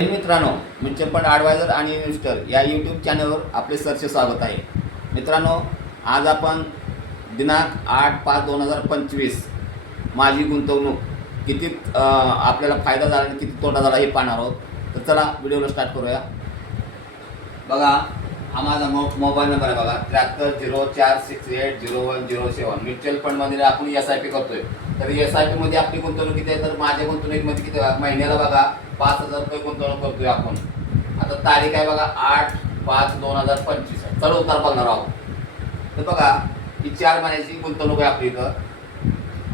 मित्रांनो, mutual fund adviser आणि investor या यूट्यूब चॅनलवर आपले सरचे स्वागत आहे. मित्रांनो, आज आपण दिनांक 8/5/2025 माझी गुंतवणूक किती आपल्याला फायदा झाला आणि किती तोटा झाला हे पाहणार आहोत. तर चला व्हिडिओला स्टार्ट करूया. बघा, हा माझा मोबाईल नंबर आहे. बघा 7304680107. म्युच्युअल फंडमध्ये आपण SIP करतोय. तर SIP मध्ये आपली गुंतवणूक किती आहे? तर माझ्या गुंतवणुकीमध्ये किती महिन्याला बघा 5,000 रुपये गुंतवणूक करतोय आपण. आता तारीख आहे बघा 8/5/2025. चला उतार बघणार आहोत. तर बघा, ही 4 महिन्याची गुंतवणूक आहे आपली इथं.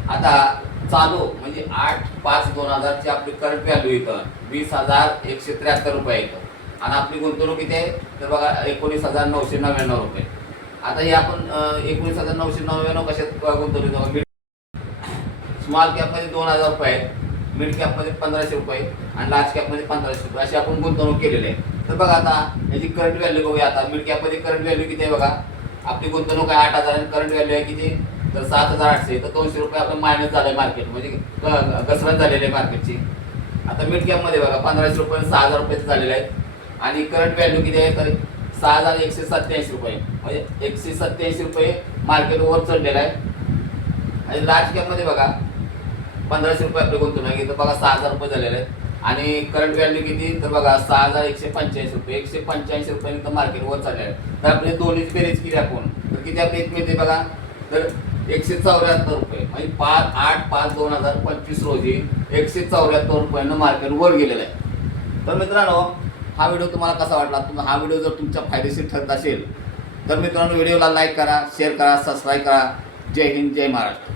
आता चालू म्हणजे 8/5/2000 ची आपली करंट व्हॅल्यू इथं 20,173 रुपये इथं. आणि आपली गुंतवणूक किती आहे? तर बघा 19,999 रुपये. आता हे आपण 19,999 कशात गुंतवणूक? स्मॉल कॅपमध्ये 2,000 रुपये आहेत, मिड कॅपमध्ये 1,500 रुपये आणि लार्ज कॅपमध्ये 1,500 रुपये अशी आपण गुंतवणूक केलेली आहे. तर बघा, आता याची करंट व्हॅल्यू बघूया. आता मिड कॅपमध्ये करंट व्हॅल्यू किती आहे? बघा, आपली गुंतवणूक आहे 8,000 आणि करंट व्हॅल्यू आहे किती? तर 7,800. तर 200 रुपये आपलं मायनस झालं आहे मार्केट, म्हणजे घसरण झालेली आहे मार्केटची. आता मिड कॅपमध्ये बघा 1,500 रुपये 6,000 रुपये झालेले आहेत आणि करंट व्हॅल्यू किती आहे? तर 6,187 रुपये, म्हणजे 187 रुपये मार्केट वर चढलेलं आहे. आणि लार्ज कॅपमध्ये बघा 1,500 रुपये आपली गुंतवणूक आहे. तर बघा 6,000 रुपये झालेले आहेत आणि करंट व्हॅल्यू किती? तर बघा 6,185 रुपये, 185 रुपये मार्केट वर चालले आहे. तर आपले दोन्हीच बेरीज केली आपण तर किती आपली एक मिळते बघा? तर 174 रुपये, म्हणजे 8/5/2025 रोजी 174 रुपयांना मार्केट वर गेलेलं आहे. तर मित्रांनो, हा व्हिडिओ तुम्हाला कसा वाटला? हा व्हिडिओ जर तुमच्या फायदेशीर ठरत असेल तर मित्रांनो व्हिडिओला लाईक करा, शेअर करा, सबस्क्राईब करा. जय हिंद, जय महाराष्ट्र.